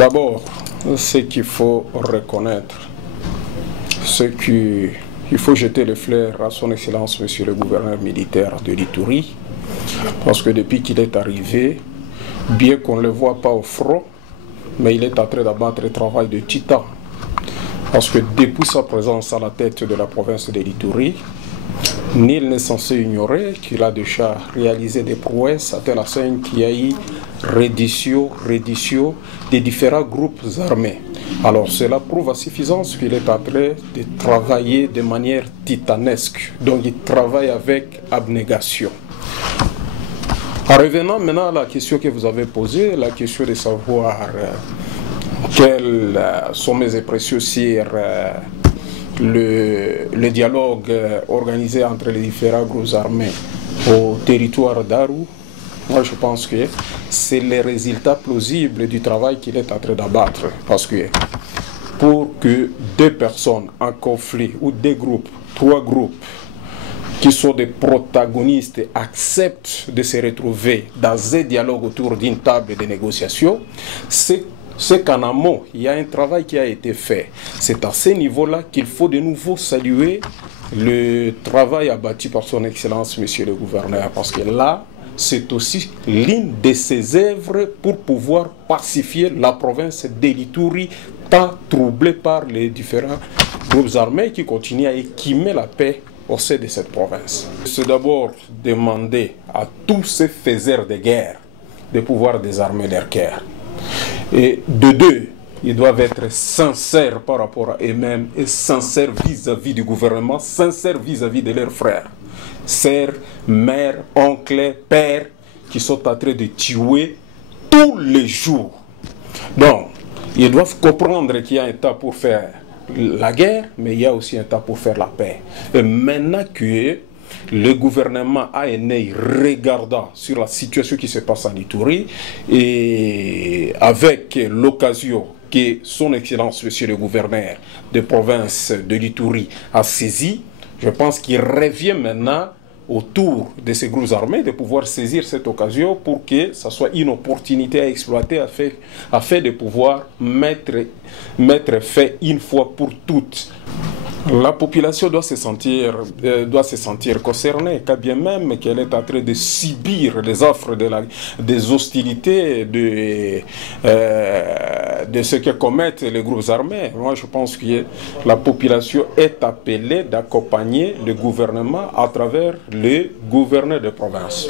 D'abord, ce qu'il faut reconnaître, c'est qu'il faut jeter le flair à son Excellence, Monsieur le gouverneur militaire de l'Ituri, parce que depuis qu'il est arrivé, bien qu'on ne le voit pas au front, mais il est en train d'abattre un travail de titan. Parce que depuis sa présence à la tête de la province de l'Ituri, nul n'est censé ignorer qu'il a déjà réalisé des prouesses à tel enseigne qu'il y a eu reddition des différents groupes armés. Alors cela prouve à suffisance qu'il est en train de travailler de manière titanesque. Donc il travaille avec abnégation. En revenant maintenant à la question que vous avez posée, la question de savoir quelles sont mes impressions sur le dialogue organisé entre les différents groupes armés au territoire d'Aru, moi je pense que c'est le résultat plausible du travail qu'il est en train d'abattre. Parce que pour que deux personnes en conflit ou deux groupes, trois groupes qui sont des protagonistes acceptent de se retrouver dans un dialogue autour d'une table de négociation, c'est qu'en amont, il y a un travail qui a été fait. C'est à ce niveau-là qu'il faut de nouveau saluer le travail abattu par son Excellence, Monsieur le gouverneur, parce que là, c'est aussi l'une de ses œuvres pour pouvoir pacifier la province de l'Ituri, tant troublée par les différents groupes armés qui continuent à équimer la paix au sein de cette province. C'est d'abord demander à tous ces faiseurs de guerre de pouvoir désarmer leur cœur. Et de deux, ils doivent être sincères par rapport à eux-mêmes et sincères vis-à-vis du gouvernement, sincères vis-à-vis de leurs frères, sœurs, mères, oncles, pères, qui sont en train de tuer tous les jours. Donc, ils doivent comprendre qu'il y a un temps pour faire la guerre, mais il y a aussi un temps pour faire la paix. Et maintenant que le gouvernement a un œil regardant sur la situation qui se passe en Ituri, et avec l'occasion que son Excellence, Monsieur le gouverneur de province de l'Ituri a saisi, je pense qu'il revient maintenant autour de ces groupes armés de pouvoir saisir cette occasion pour que ça soit une opportunité à exploiter afin de pouvoir mettre fin une fois pour toutes. La population doit se sentir concernée, quand bien même qu'elle est en train de subir les offres des hostilités de ce que commettent les groupes armés. Moi, je pense que la population est appelée d'accompagner le gouvernement à travers les gouverneurs de province.